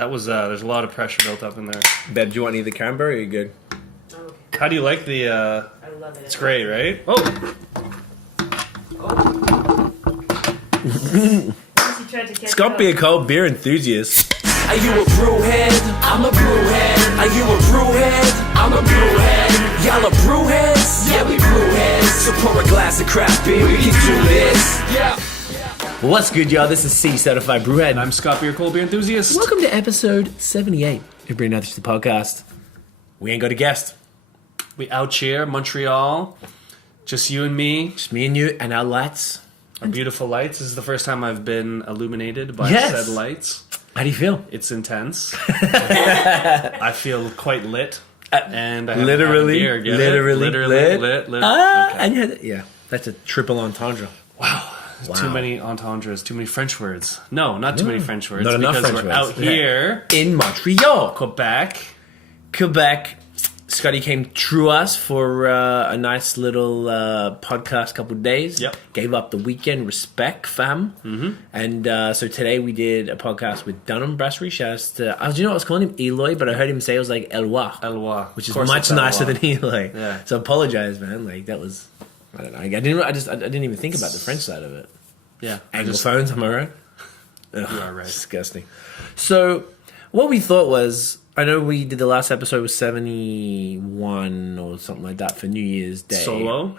That was, there's a lot of pressure built up in there. Babe, do you want any of the cranberry or are you good? Okay. How do you like the, I love it. it's great, right? Oh! Scott be a cold beer enthusiast. Are you a brewhead? I'm a brewhead. Are you a brewhead? I'm a brewhead. Y'all are brewheads? Yeah, we brewheads. So pour a glass of craft beer, we can do this. Yeah. What's good, y'all? This is C, Certified Brewhead. I'm Scott Beer, cold beer enthusiast. Welcome to episode 78 of Bring Nothing to the Podcast. We ain't got a guest. We out here, Montreal. Just you and me. Just me and you and our lights. Our beautiful lights. This is the first time I've been illuminated by Yes. said lights. How do you feel? It's intense. I feel quite lit. And I haven't had a beer. Get it? Literally lit. Okay. And you had, yeah, that's a triple entendre. Wow. Too many entendres, too many French words. No, not too many French words. Not enough because French we're words. out here In Montreal. Quebec. Scotty came through us for a nice little podcast couple of days. Yep. Gave up the weekend. Respect, fam. Mm-hmm. And so today we did a podcast with Dunham Brasserie. Shouts to, you know what I was calling him? Eloy, but I heard him say it was like Eloi. Which is much nicer than Eloy. Yeah. So apologize, man. Like that was, I don't know. I didn't even think about the French side of it. Yeah. Anglophones, am I right? Ugh, You are right. Disgusting. So, what we thought was, I know we did the last episode was 71 or something like that for New Year's Day. Solo.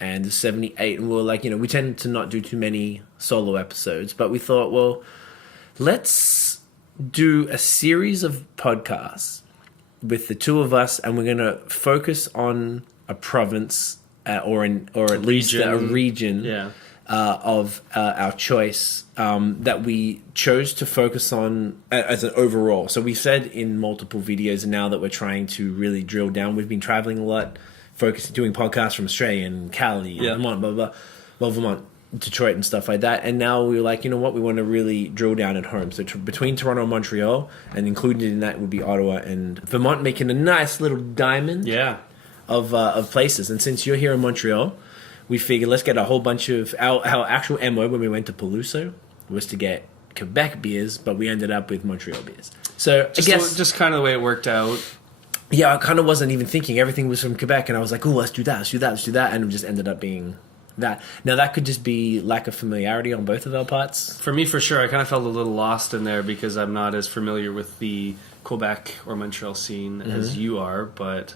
And the 78, and we were like, we tend to not do too many solo episodes, but we thought, well, let's do a series of podcasts with the two of us, and we're going to focus on a province or at least a region. Yeah. Of our choice that we chose to focus on as an overall. So we said in multiple videos, and now that we're trying to really drill down, we've been traveling a lot, doing podcasts from Australia and Cali and Vermont, Vermont, Detroit and stuff like that. And now we were like, you know what, we want to really drill down at home. So between Toronto and Montreal, and included in that would be Ottawa and Vermont, making a nice little diamond of places. And since you're here in Montreal, we figured let's get a whole bunch of our actual MO when we went to Populi was to get Quebec beers, but we ended up with Montreal beers. So I guess just kind of the way it worked out. Yeah, I kind of wasn't even thinking. Everything was from Quebec, and I was like, "Oh, let's do that, and it just ended up being that. Now that could just be lack of familiarity on both of our parts. For me, for sure, I kind of felt a little lost in there because I'm not as familiar with the Quebec or Montreal scene as you are, but.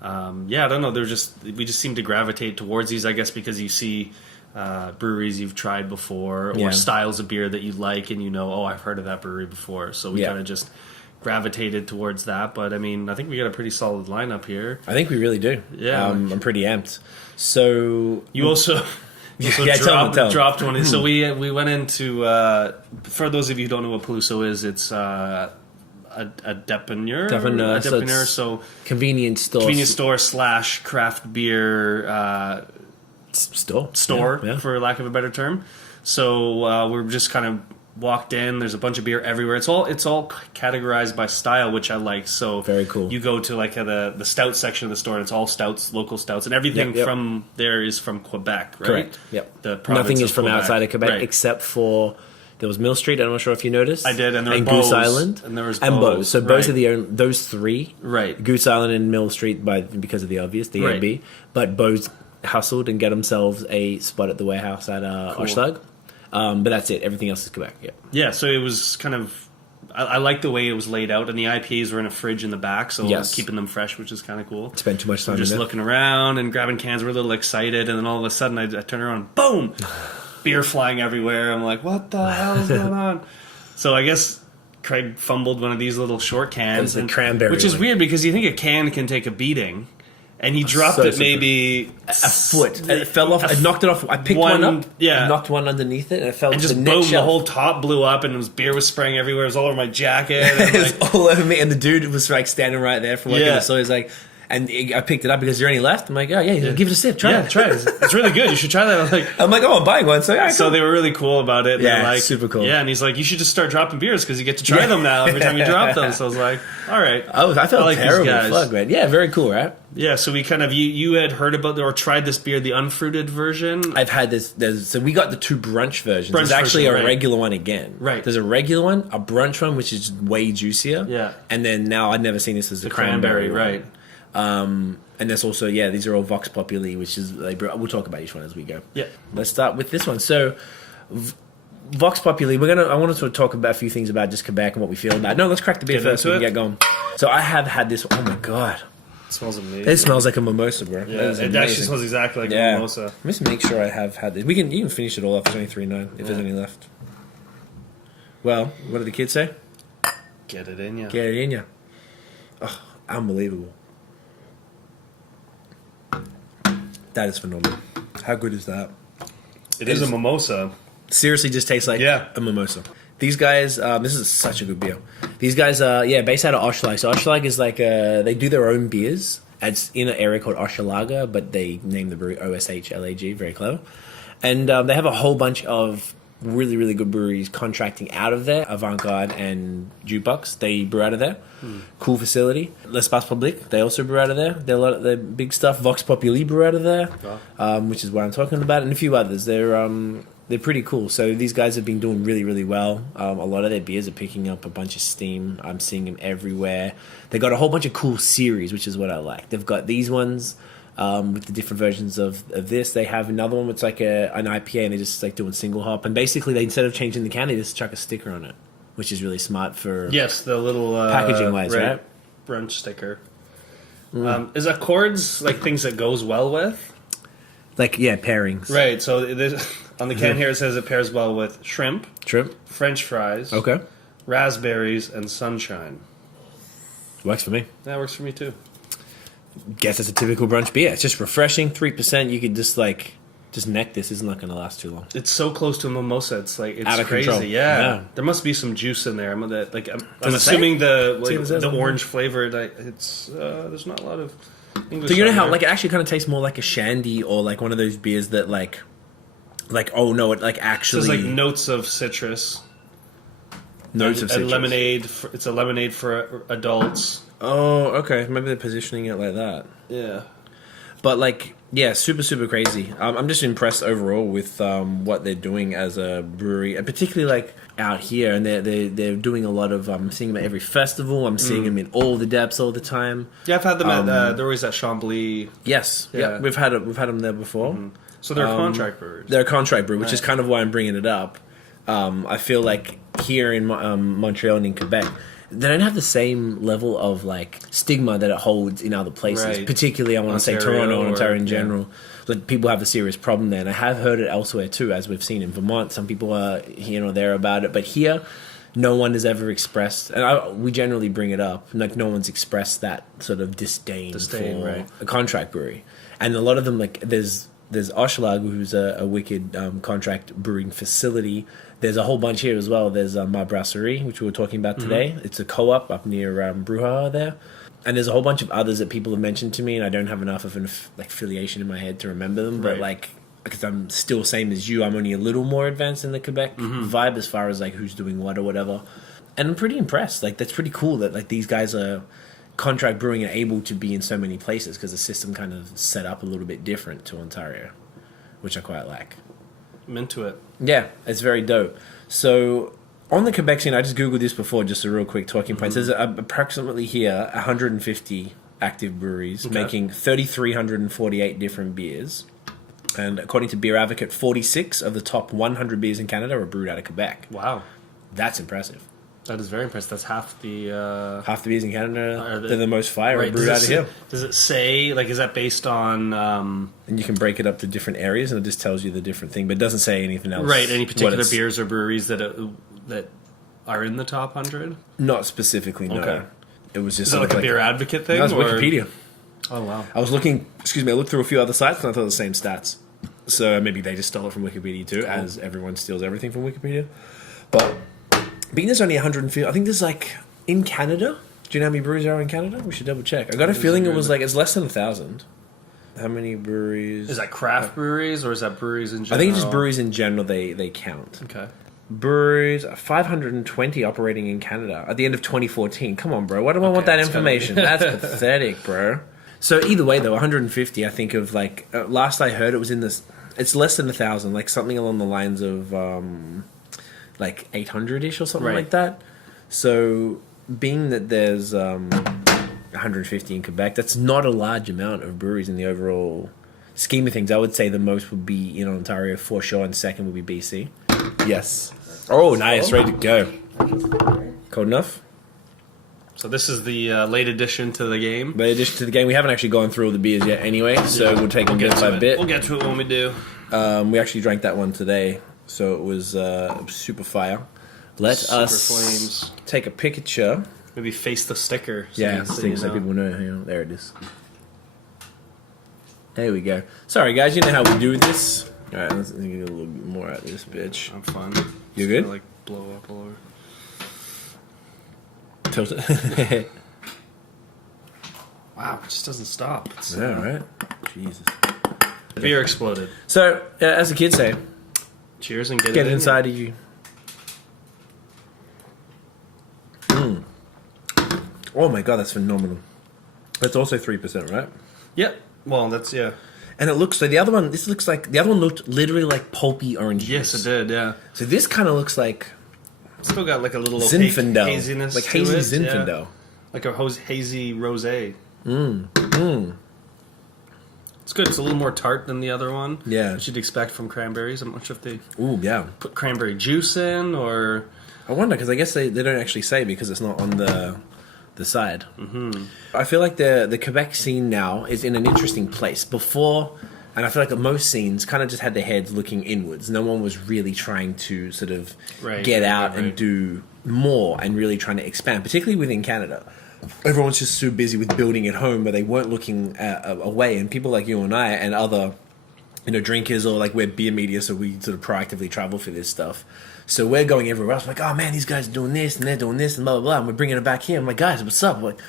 I don't know. We just seem to gravitate towards these, I guess, because you see breweries you've tried before or styles of beer that you like, and I've heard of that brewery before. So we kind of just gravitated towards that. But I mean, I think we got a pretty solid lineup here. I think we really do. Yeah, I'm pretty amped. So you also. Dropped one. So we went into for those of you who don't know what Peluso is, it's a dépanneur, so convenience store / craft beer store for lack of a better term. So we're just kind of walked in. There's a bunch of beer everywhere. It's all categorized by style, which I like. So very cool. You go to like the stout section of the store, and it's all stouts, local stouts, and everything from there is from Quebec, right? Correct. Yep. The province Nothing is of from Quebec. outside of Quebec Right. except for. There was Mill Street. I'm not sure if you noticed. I did, and there was Goose BAOS, Island, and there was BAOS. BAOS. So both of those three, right? Goose Island and Mill Street, because of the obvious, the right. AB. But BAOS hustled and got themselves a spot at the warehouse at Oshlag. But that's it. Everything else is Quebec. Yeah. Yeah. So it was kind of. I like the way it was laid out, and the IPAs were in a fridge in the back, so keeping them fresh, which is kind of cool. Spent too much time just looking around and grabbing cans. We're a little excited, and then all of a sudden I turn around, boom. Beer flying everywhere. I'm like, what the hell is going on? So I guess Craig fumbled one of these little short cans, Cranberry, which is weird because you think a can can take a beating, and he dropped it maybe a foot. It fell off. I knocked it off. I picked one up. Yeah, knocked one underneath it, and it fell. And to just the boom, shelf. the whole top blew up, and beer was spraying everywhere. It was all over my jacket. It was all over me, and the dude was like standing right there for working. So he's like. And I picked it up because there any left. I'm like, oh yeah, he's like, give it a sip. Try it. Try it. It's really good. You should try that. I'm like, oh, I'm buying one. So, yeah, So they were really cool about it. Yeah, like, super cool. Yeah, and he's like, you should just start dropping beers because you get to try them now every time you drop them. So I was like, all right. I felt like terrible. these guys. Fuck, man. Yeah, very cool, right? Yeah, so we kind of you had heard about or tried this beer, the unfruited version. I've had this. So we got the 2 brunch versions. Brunch There's actually version, a right. regular one again. Right. There's a regular one, a brunch one, which is way juicier. Yeah. And then now I'd never seen this as the cranberry, right? And there's also these are all Vox Populi, which is we'll talk about each one as we go. Yeah. Let's start with this one. So. Vox Populi, I want to sort of talk about a few things about just Quebec and what we feel about it. No, let's crack the beer Get first so we into can get going. So I have had this. Oh my god. It smells amazing. It smells like a mimosa, bro. Yeah, it actually smells exactly like a mimosa. Let me just make sure I have had this. You can finish it all off. There's only 3.9 if there's any left. Well, what did the kids say? Get it in ya. Get it in ya. Oh, unbelievable. That is phenomenal. How good is that? It is a mimosa. Seriously, just tastes like a mimosa. These guys, this is such a good beer. These guys are, based out of Oshlag. So Oshlag is like, they do their own beers. It's in an area called Oshalaga, but they name the brewery OSHLAG, very clever. And they have a whole bunch of really, really good breweries contracting out of there. Avant-Garde and Jukebox, they brew out of there. Cool facility. L'Espace Public, they also brew out of there. They're a lot of the big stuff. Vox Populi brew out of there, which is what I'm talking about. And a few others. They're pretty cool. So these guys have been doing really, really well. A lot of their beers are picking up a bunch of steam. I'm seeing them everywhere. They got a whole bunch of cool series, which is what I like. They've got these ones with the different versions of this. They have another one which is like an IPA, and they just like doing single hop. And basically, instead of changing the can, they just chuck a sticker on it, which is really smart for the little packaging wise, right? Brunch sticker. Is that chords like things that goes well with? Like pairings. Right. So there's. On the can here, it says it pairs well with shrimp, French fries, raspberries, and sunshine. Works for me. That works for me too. Guess it's a typical brunch beer. It's just refreshing, 3%. You could just neck this. It's not going to last too long. It's so close to a mimosa. It's like out of crazy. Control. Yeah, there must be some juice in there. I'm assuming the orange flavor. There's not a lot of English. So you know how it actually kind of tastes more like a shandy or like one of those beers that like oh no, it actually there's notes of citrus. Notes of citrus. And lemonade. It's a lemonade for adults. Oh, okay. Maybe they're positioning it like that. Yeah. But super, super crazy. I'm just impressed overall with what they're doing as a brewery, and particularly out here. And they're doing a lot of. I'm seeing them at every festival. I'm seeing them in all the depths all the time. Yeah, I've had them at. They're always at Chambly. Yes. Yeah. We've had them there before. Mm-hmm. So they're contract brewers. They're a contract brewer, which is kind of why I'm bringing it up. I feel like here in Montreal and in Quebec, they don't have the same level of stigma that it holds in other places. Right. Particularly, I want to say Toronto and Ontario in general. Like people have a serious problem there, and I have heard it elsewhere too, as we've seen in Vermont. Some people are here or there about it, but here, no one has ever expressed, and we generally bring it up. No one's expressed that sort of disdain for a contract brewery, and a lot of them There's Oshlag, who's a wicked contract brewing facility. There's a whole bunch here as well. There's Microbrasserie, which we were talking about today. It's a co-op up near Bruja there. And there's a whole bunch of others that people have mentioned to me, and I don't have enough of an affiliation in my head to remember them. But because I'm still same as you, I'm only a little more advanced in the Quebec vibe as far as who's doing what or whatever. And I'm pretty impressed. That's pretty cool that these guys are contract brewing and able to be in so many places because the system kind of set up a little bit different to Ontario, which I quite like. I'm into it. Yeah, it's very dope. So on the Quebec scene, I just Googled this before, just a real quick talking point. There's approximately here 150 active breweries making 3,348 different beers. And according to Beer Advocate, 46 of the top 100 beers in Canada are brewed out of Quebec. Wow. That's impressive. That is very impressive. That's half the beers in Canada. They're the most fire brewed out of here. Does it say is that based on? And you can break it up to different areas, and it just tells you the different thing, but it doesn't say anything else. Right. Any particular beers or breweries that are in the top 100? Not specifically. No. Okay. It was just is that a Beer Advocate thing? That was Wikipedia. Oh wow. I was looking. I looked through a few other sites, and I thought the same stats. So maybe they just stole it from Wikipedia too, as everyone steals everything from Wikipedia. But being there's only 150, I think there's in Canada, Do you know how many breweries are in Canada? We should double check. I got a feeling it was like it's less than 1,000. How many breweries? Is that craft breweries or is that breweries in general? I think just breweries in general they count. Okay. Breweries, 520 operating in Canada at the end of 2014. Come on, bro. Why do I want that information? That's pathetic, bro. So either way, though, 150. I think of like last I heard, it was in this. It's less than 1,000, like something along the lines of like 800-ish or something like that. So being that there's 150 in Quebec, that's not a large amount of breweries in the overall scheme of things. I would say the most would be in Ontario for sure, and second would be BC. Yes. Oh, nice. Ready to go. Cold enough? So this is the late addition to the game. Late addition to the game. We haven't actually gone through all the beers yet anyway, so we'll take them bit by bit. We'll get to it when we do. We actually drank that one today, so it was super fire. Let us flames. Take a picture. Maybe face the sticker. So so people know. You know. There it is. There we go. Sorry, guys. You know how we do this. All right, let's get a little bit more out of this bitch. I'm fine. You good? Like blow up all over. Tilt it. Wow, it just doesn't stop. Yeah, right. Jesus. The beer exploded. So, as the kids say, cheers and get it in inside of you. Oh my god, that's phenomenal. That's also 3%, right? Yep. Well, that's And it looks like the other one. This looks like the other one looked literally like pulpy orange juice. Yes, it did. Yeah. So this kind of looks like still got like a little Zinfandel, haziness, like hazy to it. Zinfandel, like a hazy rosé. It's good. It's a little more tart than the other one. Yeah, which you'd expect from cranberries. I'm not sure if they put cranberry juice in or. I wonder because I guess they don't actually say because it's not on the side. I feel like the Quebec scene now is in an interesting place. Before, and I feel like most scenes kind of just had their heads looking inwards. No one was really trying to sort of get out and do more and really trying to expand, particularly within Canada. Everyone's just so busy with building at home, but they weren't looking away. And people like you and I and other, drinkers or like we're beer media, so we sort of proactively travel for this stuff. So we're going everywhere else. Like, oh man, these guys are doing this and they're doing this and blah, blah, blah. And we're bringing it back here. I'm like, guys, what's up? Like,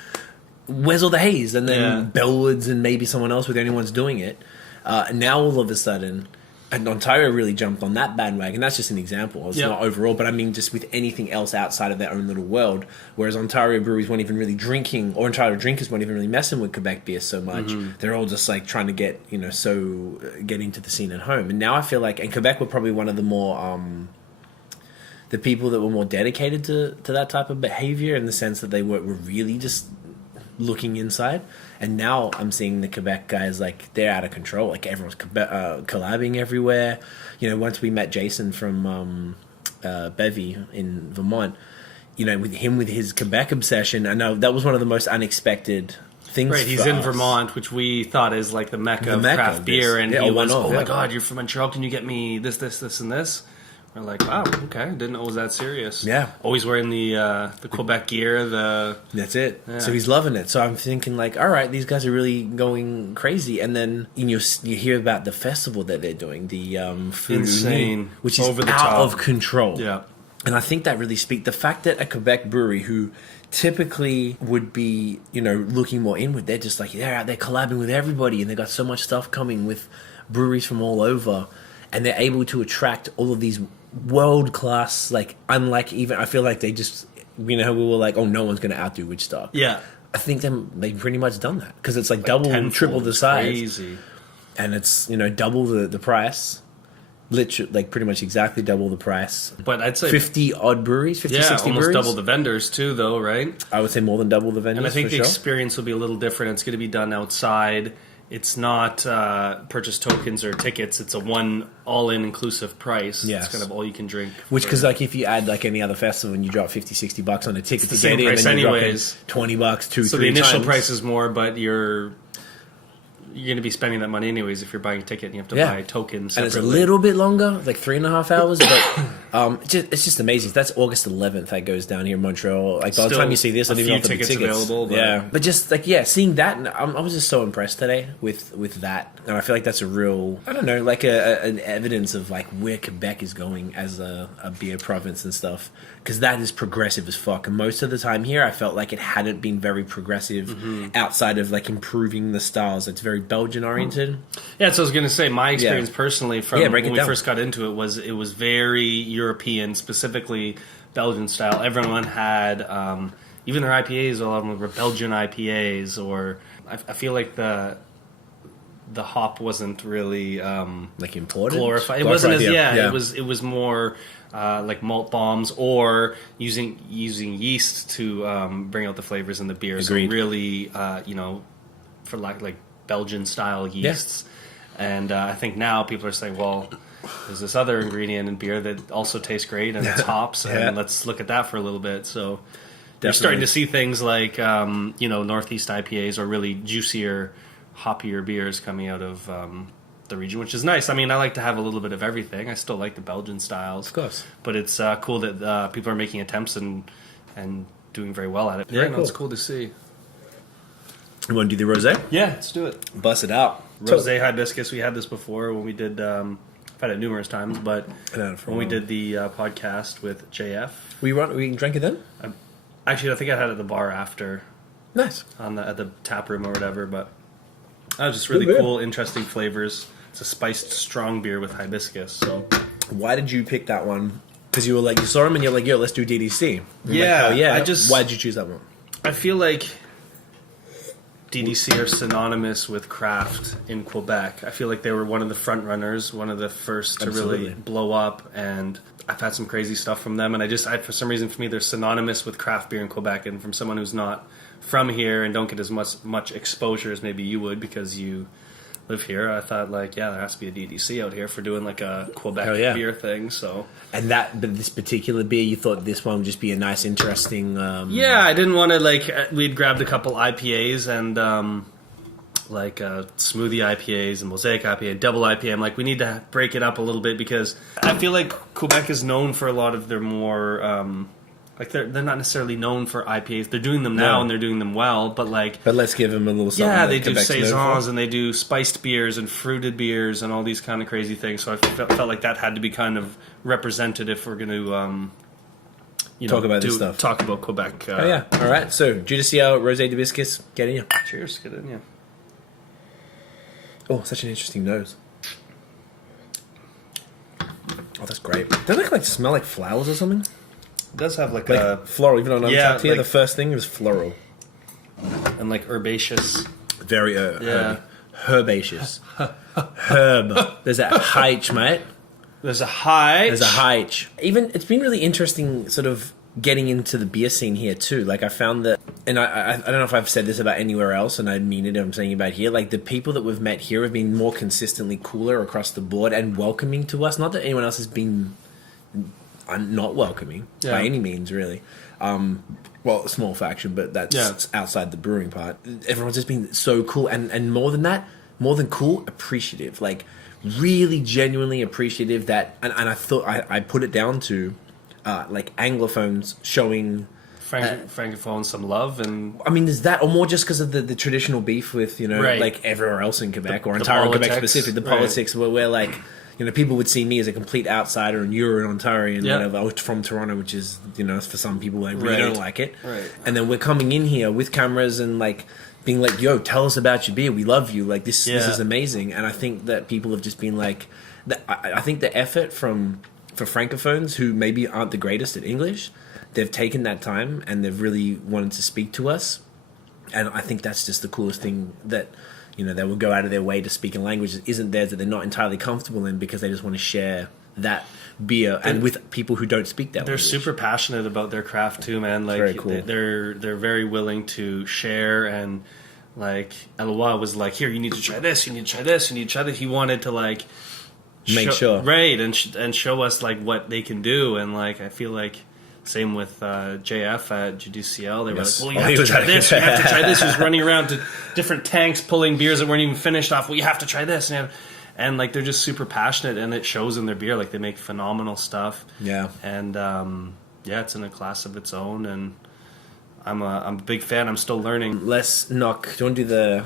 where's all the haze? And then Bellwoods and maybe someone else with anyone's doing it. Now all of a sudden, and Ontario really jumped on that bandwagon. That's just an example. It's not overall, but I mean just with anything else outside of their own little world. Whereas Ontario breweries weren't even really drinking, or Ontario drinkers weren't even really messing with Quebec beer so much. They're all just like trying to get, get into the scene at home. And now I feel like, and Quebec were probably one of the more... the people that were more dedicated to that type of behavior in the sense that they were really just looking inside. And now I'm seeing the Quebec guys, like, they're out of control. Like, everyone's collabing everywhere. Once we met Jason from Bevy in Vermont, with him with his Quebec obsession, I know that was one of the most unexpected things. Right, he's in Vermont, which we thought is like the mecca of craft beer. And he was, oh my God, you're from Montreal, can you get me this, this, and this? We're like, wow, okay, didn't know it was that serious. Yeah. Always wearing the Quebec gear, That's it. Yeah. So he's loving it. So I'm thinking like, all right, these guys are really going crazy. And then you hear about the festival that they're doing, the food insane, which is over the top of control. Yeah. And I think that really speaks the fact that a Quebec brewery who typically would be, looking more inward, they're just like, they're out there collabing with everybody and they got so much stuff coming with breweries from all over. And they're able to attract all of these world-class, like, unlike even... I feel like they just... we were like, oh, no one's going to outdo Woodstock. Yeah. I think they've pretty much done that. Because it's like double and triple the size. Crazy. And it's, double the price. Literally, like, pretty much exactly double the price. But I'd say... 50-odd breweries, 50, 60 almost breweries. double the vendors, too, though, right? I would say more than double the vendors, and I think for the sure. experience will be a little different. It's going to be done outside. It's not purchase tokens or tickets. It's a one all-in inclusive price. Yes. It's kind of all you can drink. Which, because like if you add like any other festival and you drop $50-$60 on a ticket to get in, price and then anyways. $20, 2-3 So the initial times. price is more, but you're you're going to be spending that money anyways if you're buying a ticket and you have to buy tokens and separately. it's a little bit longer, like 3.5 hours, but it's just amazing. That's August 11th that goes down here in Montreal. Like by the time you see this, I don't even know if there'll be tickets available. But just like seeing that, and I was just so impressed today with that, and I feel like that's a real, I don't know, like an evidence of like where Quebec is going as a beer province and stuff, because that is progressive as fuck. And most of the time here, I felt like it hadn't been very progressive outside of like improving the styles. It's very Belgian oriented. Yeah, so I was going to say my experience personally from when we down. first got into it was very European, specifically Belgian style. Everyone had even their IPAs. A lot of them were Belgian IPAs, or I feel like the hop wasn't really like imported, glorified. It wasn't as It was more like malt bombs or using yeast to bring out the flavors in the beer. Agreed. So really, for like Belgian style yeasts. And I think now people are saying, well, there's this other ingredient in beer that also tastes great, and it's hops, and let's look at that for a little bit. So you're starting to see things like Northeast IPAs or really juicier, hoppier beers coming out of the region, which is nice. I mean, I like to have a little bit of everything. I still like the Belgian styles, of course, but it's cool that people are making attempts and doing very well at it. Very cool. It's cool to see. You want to do the rosé? Yeah, let's do it. Bust it out. Rosé hibiscus. We had this before when we did. I've had it numerous times, but when we did the podcast with JF, we drank it then. Actually, I think I had it at the bar after. Nice at the tap room or whatever, but that was just really cool, interesting flavors. It's a spiced strong beer with hibiscus. So, why did you pick that one? Because you saw him and you're like, yo, let's do DDC. Yeah, like, yeah. Why did you choose that one? I feel like DDC are synonymous with craft in Quebec. I feel like they were one of the front runners, one of the first to really blow up, and I've had some crazy stuff from them, and I for some reason, for me, they're synonymous with craft beer in Quebec, and from someone who's not from here and don't get as much exposure as maybe you would because you live here, I thought there has to be a DDC out here for doing like a Quebec beer thing. So, but this particular beer, you thought this one would just be a nice, interesting. I didn't want to we'd grabbed a couple IPAs and Smoothie IPAs and Mosaic IPA and double IPA. I'm like, we need to break it up a little bit because I feel like Quebec is known for a lot of their more. They're not necessarily known for IPAs. They're doing them now and they're doing them well, but let's give them a little something. Yeah, they do saisons and they do spiced beers and fruited beers and all these kind of crazy things. So I felt like that had to be kind of represented if we're going to talk about this stuff. Talk about Quebec. All right. So Judicial Rosé d'Hibiscus, get in here. Cheers, get in here. Oh, such an interesting nose. Oh, that's great. Doesn't it smell like flowers or something? It does have like a floral, even on Untapped here. The first thing was floral and herbaceous. Very herbaceous. Herb. There's that H, mate. There's a H. Even it's been really interesting, sort of getting into the beer scene here too. Like I found that, and I don't know if I've said this about anywhere else, and I mean it. I'm saying about here. Like the people that we've met here have been more consistently cooler across the board and welcoming to us. Not that anyone else has been. Not welcoming by any means, really. Well, a small faction, but that's outside the brewing part. Everyone's just been so cool, and more than that, more than cool, appreciative. Like, really genuinely appreciative that, and I thought I put it down to, Anglophones showing... Francophones some love, and... I mean, there's that, or more just because of the traditional beef with, everywhere else in Quebec, or Ontario, Quebec specific, the politics, where we're people would see me as a complete outsider, and you're an Ontarian, whatever. I was from Toronto, which is, for some people, they really don't like it. Right. And then we're coming in here with cameras and, being like, yo, tell us about your beer. We love you. This is amazing. And I think that people have just been I think the effort for Francophones who maybe aren't the greatest at English, they've taken that time and they've really wanted to speak to us. And I think that's just the coolest thing that... they will go out of their way to speak in language that isn't theirs, that they're not entirely comfortable in, because they just want to share that beer and with people who don't speak that language. They're super passionate about their craft too, man. Very cool. They're very willing to share, and Eloi was like, here, you need to try this, you need to try this, you need to try this. He wanted to make sure. Right, and show us what they can do, and I feel like Same with JF at Ciel. They were Yes. like, well, you Oh, have he to was try at- this. You have to try this. He was running around to different tanks pulling beers that weren't even finished off. Well, you have to try this. And like, they're just super passionate, and it shows in their beer. Like, they make phenomenal stuff. Yeah. And it's in a class of its own, and I'm a big fan. I'm still learning. Let's knock. Do you want to do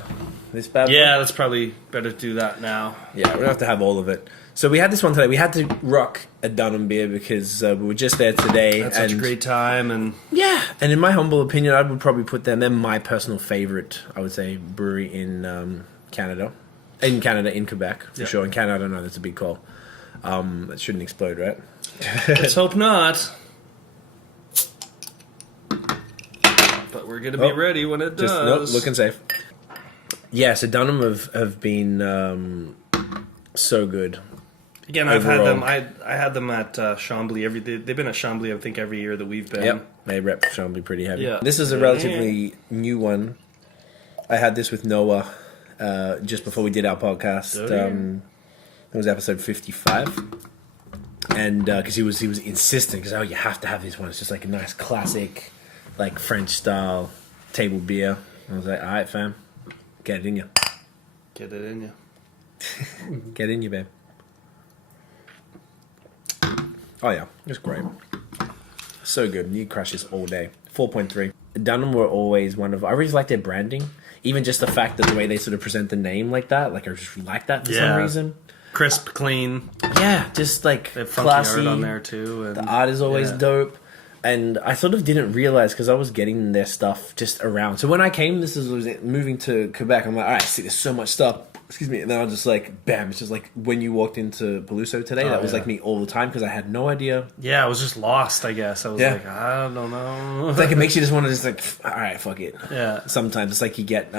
this bad boy? Yeah, that's probably better to do that now. Yeah, we don't have to have all of it. So we had this one today. We had to rock a Dunham beer because we were just there today. That's such a great time, and yeah. And in my humble opinion, I would probably put them. They're my personal favorite, I would say, brewery in Canada. In Canada, in Quebec, for sure. In Canada, I don't know. That's a big call. That shouldn't explode, right? let's hope not. But we're gonna be ready when it does. Nope, looking safe. Yeah, so Dunham have been so good. Again, I've had overall. them. I had them at Chambly. They've been at Chambly, I think, every year that we've been. Yep, they rep Chambly pretty heavy. Yeah. This is a relatively new one. I had this with Noah just before we did our podcast. It was episode 55, and because he was insistent, because you have to have this one. It's just like a nice classic, like French style table beer. I was like, all right, fam, get it in you, Get it in you. get in you, babe. Oh yeah, it's great. So good. You crush this all day. 4.3. Dunham were always one of... I really like their branding. Even just the fact that the way they sort of present the name like that. Like, I just like that for some reason. Crisp, clean. Yeah, just like They have funky classy. art on there too. And, The art is always dope. And I sort of didn't realize, because I was getting their stuff just around. So when I came, was moving to Quebec, I'm like, all right, see, there's so much stuff. Excuse me. And then I was just like, bam. It's just like when you walked into Peluso today, that was like me all the time, because I had no idea. Yeah, I was just lost, I guess. I was like, I don't know. It's like it makes you just want to just like, all right, fuck it. Yeah. Sometimes it's like you get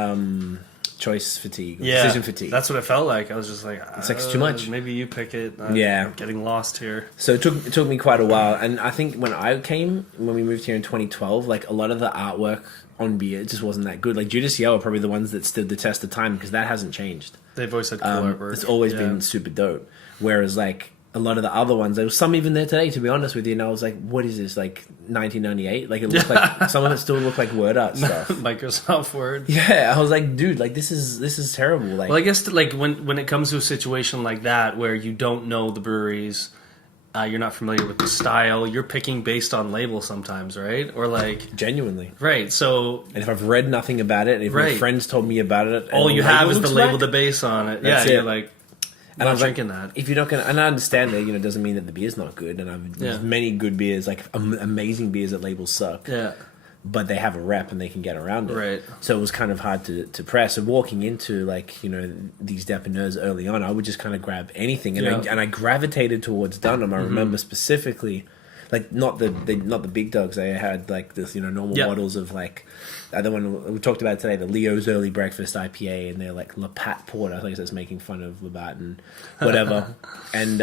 choice fatigue, decision fatigue. That's what it felt like. I was just like, It's like it's too much. Maybe you pick it. I'm getting lost here. So it took me quite a while, and I think when we moved here in 2012, like a lot of the artwork on beer just wasn't that good. Like Judas Ciel are probably the ones that stood the test of time, because that hasn't changed. They've always had cool artwork. It's always been super dope. Whereas like a lot of the other ones, there was some even there today, to be honest with you, and I was like, what is this, like 1998? Like it looked like some of it still looked like word art stuff. Microsoft Word. Yeah, I was like, dude, like this is terrible. Like, Well, I guess like when it comes to a situation like that where you don't know the breweries, you're not familiar with the style, you're picking based on label sometimes, right? Or like genuinely. right. So And if I've read nothing about it, and if my friends told me about it, all you have is the label, looks the base on it. That's You're it. like, and I was drinking like, that. If you're not gonna, and I understand that, it doesn't mean that the beer's not good, and there's many good beers, like amazing beers that labels suck. Yeah. But they have a rep and they can get around it. Right. So it was kind of hard to press. And walking into these dépanneurs early on, I would just kind of grab anything, and I gravitated towards Dunham. I remember specifically, like not the big dogs. They had like this normal models of like the one we talked about today, the Leo's Early Breakfast IPA, and they're like Labatt Porter. I think that's making fun of Labatt and whatever. And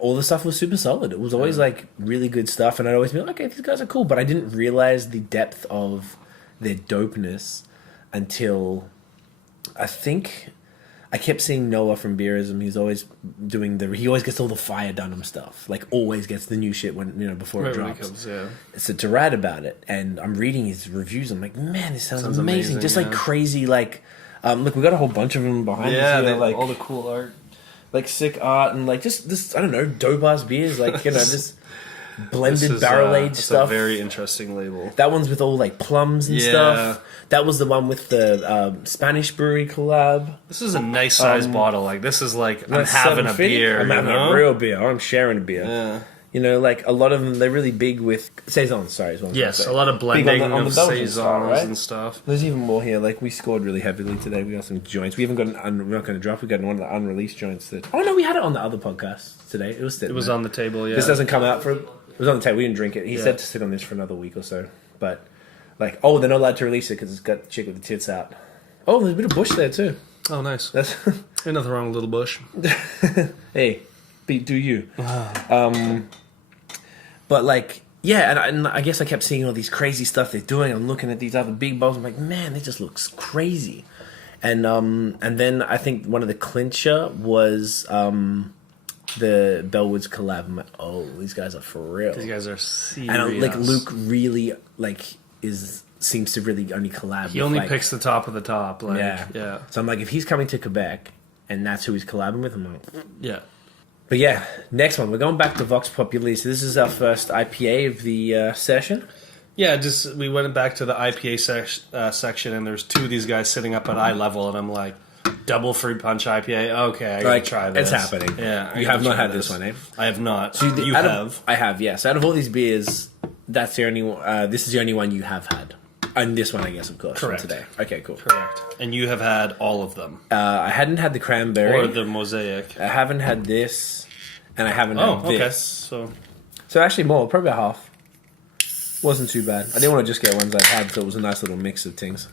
all the stuff was super solid. It was always like really good stuff, and I'd always be like, okay, these guys are cool, but I didn't realize the depth of their dopeness until I think I kept seeing Noah from Beerism. He's always he always gets all the fire Dunham stuff. Like always gets the new shit when before it drops. When it comes, So to write about it, and I'm reading his reviews. I'm like, man, this sounds amazing. Just like yeah. crazy. Like, look, we got a whole bunch of them behind us. Yeah, Here, like all the cool art. like sick art, and like just this, I don't know, dope ass beers. Like this blended This is, barrel aged it's stuff. a very interesting label. That one's with all like plums and stuff. That was the one with the Spanish brewery collab. This is a nice size bottle. Like this is like I'm That's having a 750. beer. I'm having a real beer, or I'm sharing a beer. Yeah. Like a lot of them, they're really big with saisons. Sorry, is what I'm Yes, saying. a lot of Big blending on of the Belgian saisons style, right? and stuff. There's even more here. Like we scored really heavily today. We got some joints. We haven't got we're not going to drop. We got one of the unreleased joints that. Oh no, we had it on the other podcast today. It was sitting. It was there. on the table. Yeah. This doesn't come out for. It was on the table. We didn't drink it. He said to sit on this for another week or so. But like, they're not allowed to release it because it's got the chick with the tits out. Oh, there's a bit of bush there too. Oh, nice. That's Ain't nothing wrong with Little Bush. hey, do you? But like, yeah, and I guess I kept seeing all these crazy stuff they're doing. I'm looking at these other big bottles. I'm like, man, it just looks crazy. And then I think one of the clincher was the Bellwoods collab. I'm like, oh, these guys are for real. These guys are serious. And like Luke really seems to really only collab. He only picks the top of the top. Like, yeah. So I'm like, if he's coming to Quebec and that's who he's collabing with, I'm like, yeah. But yeah, next one. We're going back to Vox Populi. So this is our first IPA of the session. Yeah, just we went back to the IPA section, and there's two of these guys sitting up at eye level, and I'm like, double Fruit-Punch IPA? Okay, I gotta try this. It's happening. Yeah, you have not had this one, eh? I have not. So you have? I have, yes. Out of all these beers, that's the only one, this is the only one you have had. And this one, I guess, of course, Correct. from today. Okay, cool. Correct. And you have had all of them? I hadn't had the Cranberry. Or the Mosaic. I haven't had this, and I haven't had this. Okay. So actually more, probably about half. Wasn't too bad. I didn't want to just get ones I've had, so it was a nice little mix of things.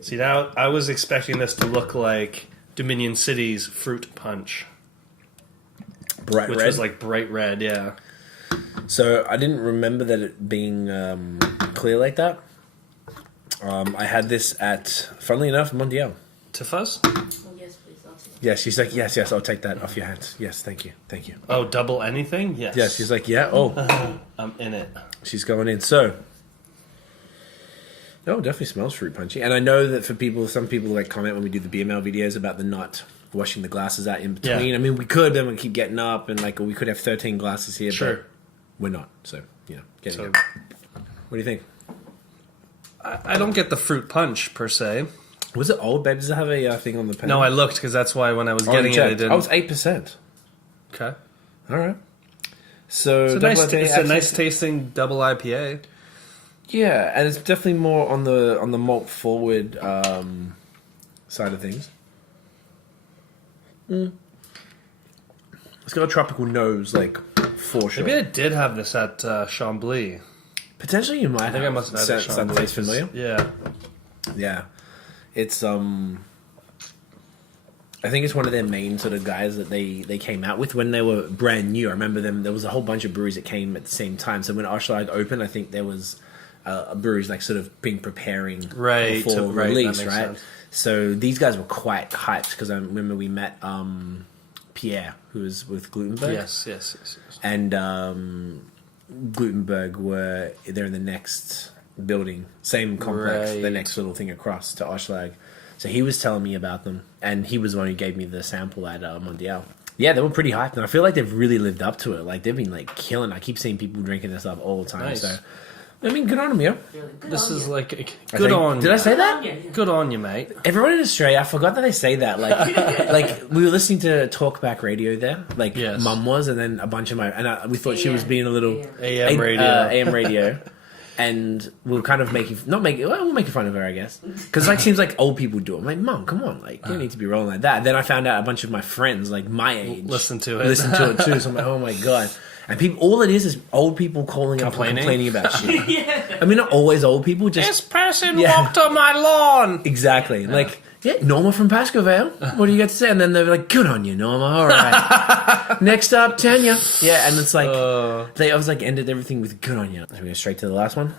See, now I was expecting this to look like Dominion City's Fruit Punch. Bright which red? was like bright red, yeah. So I didn't remember that it being clear like that. I had this at, funnily enough, Montreal. Tifas? Yes, please. I'll take it. Yeah, she's like, yes, I'll take that off your hands. Yes, thank you. Oh, double anything? Yes. Yeah, she's like, yeah, I'm in it. She's going in. So, oh, definitely smells fruit punchy. And I know that for people, some people like comment when we do the BML videos about the not washing the glasses out in between. Yeah. I mean, we could, then we keep getting up and like we could have 13 glasses here, Sure. but we're not. So, getting So- up. What do you think? I don't get the fruit punch per se. Was it old, babe? Does it have a thing on the pen? No, I looked because that's why when I was getting it, I didn't. I was 8%. Okay. All right. So It's a nice tasting double IPA. Yeah, and it's definitely more on the malt forward side of things. It's got a tropical nose, like for sure. Maybe I did have this at Chambly. Potentially, you might. I think I must have had it at Sound Chambly. tastes familiar. Yeah. Yeah, it's I think it's one of their main sort of guys that they came out with when they were brand new. I remember them. There was a whole bunch of breweries that came at the same time. So when Ashlag opened, I think there was a breweries like sort of been preparing for Right, that release, makes right? sense. So these guys were quite hyped because I remember we met Pierre, who was with Glutenberg. Yes. And Glutenberg they're in the next building, same complex, the Right. next little thing across to Ashlag. So he was telling me about them, and he was the one who gave me the sample at Mondial. Yeah, they were pretty hyped, and I feel like they've really lived up to it. Like they've been like killing. I keep seeing people drinking this stuff all the time. Nice. So I mean, good on them, yeah. Really good This on is you. like good on you. Did I say that? Yeah. Good on you, mate. Everyone in Australia, I forgot that they say that. Like, like we were listening to Talkback Radio there, like Yes. Mum was, and then a bunch of we thought she was being a little AM radio. AM radio, and we were kind of we're making fun of her, I guess, because like seems like old people do it. I'm like, Mum, come on, like you don't need to be rolling like that. Then I found out a bunch of my friends, like my age, Listen to it. listen to it too. So I'm like, oh my god. And people, all it is old people calling up and complaining about shit. Yeah. I mean, not always old people, just This person Yeah. walked on my lawn. exactly. Like, yeah, Norma from Pasco Vale. What do you got to say? And then they're like, good on you, Norma. All right. Next up, Tanya. Yeah, and it's like, they always like ended everything with good on you. Should we go straight to the last one?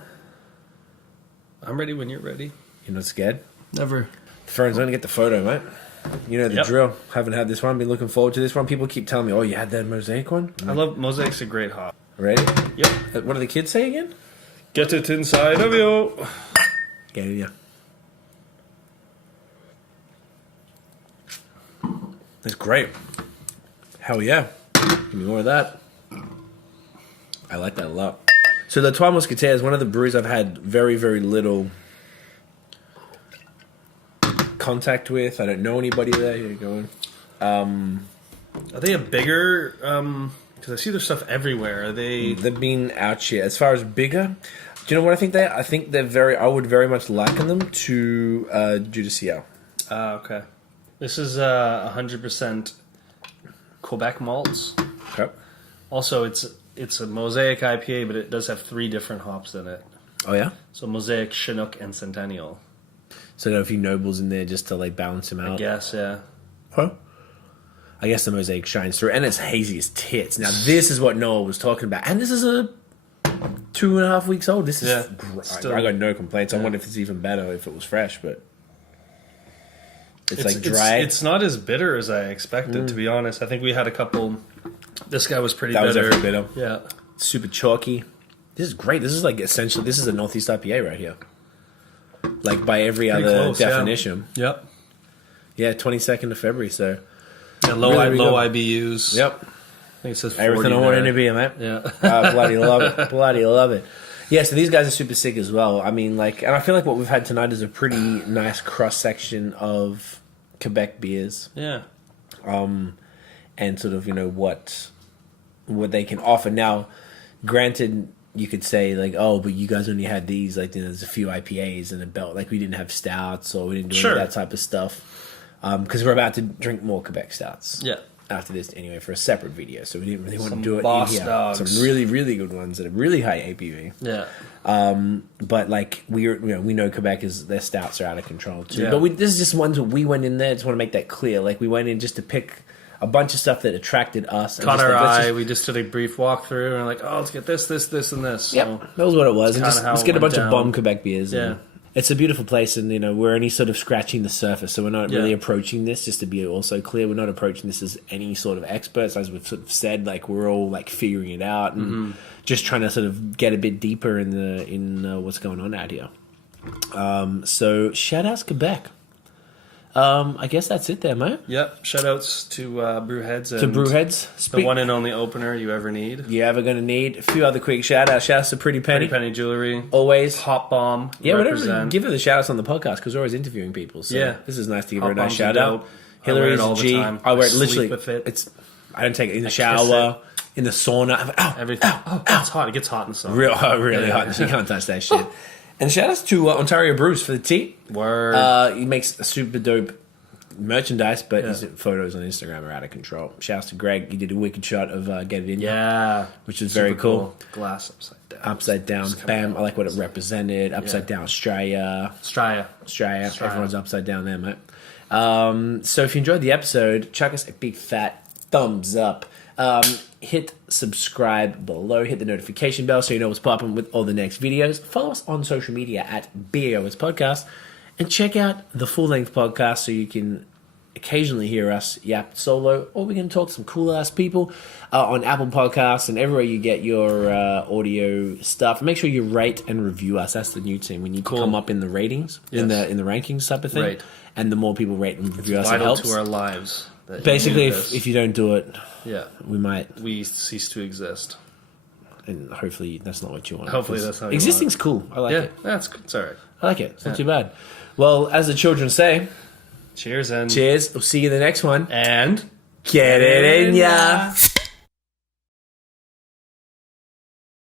I'm ready when you're ready. You're not scared? Never. Ferns, I'm going to get the photo, mate. You know the Yep. drill. Haven't had this one. Been looking forward to this one. People keep telling me, oh, you had that Mosaic one? I love Mosaic's a great hop. Ready? Yep. What do the kids say again? Get it inside of you. Yeah, yeah. That's great. Hell yeah. Give me more of that. I like that a lot. So the Trois Mousquetaires is one of the breweries I've had very, very little contact with. I don't know anybody there. Here you go. Are they a bigger? Because I see their stuff everywhere. Are they? They've been out here. As far as bigger, do you know what I think they are? I think they're very, I would very much liken them to Dieu. Ciel. Okay. This is 100% Quebec malts. Okay. Also, it's a Mosaic IPA, but it does have 3 different hops in it. Oh, yeah? So Mosaic, Chinook, and Centennial. So there are a few nobles in there just to like balance them out. I guess, yeah. Huh? I guess the Mosaic shines through, and it's hazy as tits. Now, this is what Noah was talking about, and this is a 2.5 weeks old. This is Yeah. great. Still- I got no complaints. I wonder if it's even better if it was fresh, but It's like dry. It's not as bitter as I expected, to be honest. I think we had a couple. This guy was pretty that was bitter. definitely bitter. Yeah. Super chalky. This is great. This is like essentially, this is a Northeast IPA right here. Like by every Pretty other close, definition. Yep. Yeah, 22nd of February, so. Yeah, low Really, really low good. IBUs. Yep. I think it says 40 Everything I wanted to be, mate. Yeah. Bloody love it. Bloody love it. Yeah, so these guys are super sick as well. I mean, like, and I feel like what we've had tonight is a pretty nice cross-section of Quebec beers. Yeah. And sort of, you know, what they can offer. Now, granted, you could say, like, oh, but you guys only had these, like, you know, there's a few IPAs and a belt. Like, we didn't have stouts or we didn't do any of that type of stuff. Because we're about to drink more Quebec stouts. Yeah. After this, anyway, for a separate video. So we didn't really want to do it boss in here. dogs. Some really, really good ones that are really high ABV. Yeah. But like we know Quebec is their stouts are out of control too. Yeah. But this is just ones that we went in there. I just want to make that clear. Like we went in just to pick a bunch of stuff that attracted us. And Caught just our like, eye. We just did a brief walkthrough and we're like, oh, let's get this, and this. Yep, So, that was what it was. And kinda just how let's it get a went bunch of down. bomb Quebec beers. Yeah. And it's a beautiful place, and you know we're only sort of scratching the surface. So we're not really approaching this. Just to be also clear, we're not approaching this as any sort of experts, as we've sort of said. Like we're all like figuring it out and just trying to sort of get a bit deeper in what's going on out here. So shout outs Quebec. I guess that's it there, mate. Yep. Shout outs to Brewheads. And To Brewheads. the one and only opener you ever need. You're ever going to need a few other quick shout outs. Shout outs to Pretty Penny. Pretty Penny Jewelry. Always. Hop Bomb. Yeah, whatever. Represent. Give her the shout outs on the podcast because we're always interviewing people. So Yeah. this is nice to give her a Hop nice Bomb's shout dope. out. I wear it Hillary's all a the G. time. I wear it Sleep literally. with it. I don't take it in the kiss shower, in the sauna. I'm like, ow, Everything. ow, It's hot. It gets hot in the summer. really hot. You can't touch that shit. And shout outs to Ontario Brews for the tea. Word. He makes a super dope merchandise, but his photos on Instagram are out of control. Shouts to Greg. He did a wicked shot of Get It In. Yeah. Which is very Super cool. Glass upside down. Upside down. Just Bam. coming I like what it represented. Upside down Australia. Straya. Everyone's upside down there, mate. So if you enjoyed the episode, chuck us a big fat thumbs up. Hit subscribe below. Hit the notification bell so you know what's popping with all the next videos. Follow us on social media at BAOS Podcast. And check out the full-length podcast so you can occasionally hear us yap solo, or we can talk to some cool-ass people on Apple Podcasts and everywhere you get your audio stuff. Make sure you rate and review us. That's the new thing. We need to come up in the ratings, in the rankings type of thing. Right. And the more people rate and review us, it Vital helps. to our lives. that Basically, you do this. if you don't do it, yeah, we cease to exist. and hopefully that's not what you want. Hopefully because that's not what you existing's cool. I like Yeah, it. that's good. It's all right. I like it. It's not too bad. Well, as the children say, Cheers and cheers. We'll see you in the next one. and Get it in ya.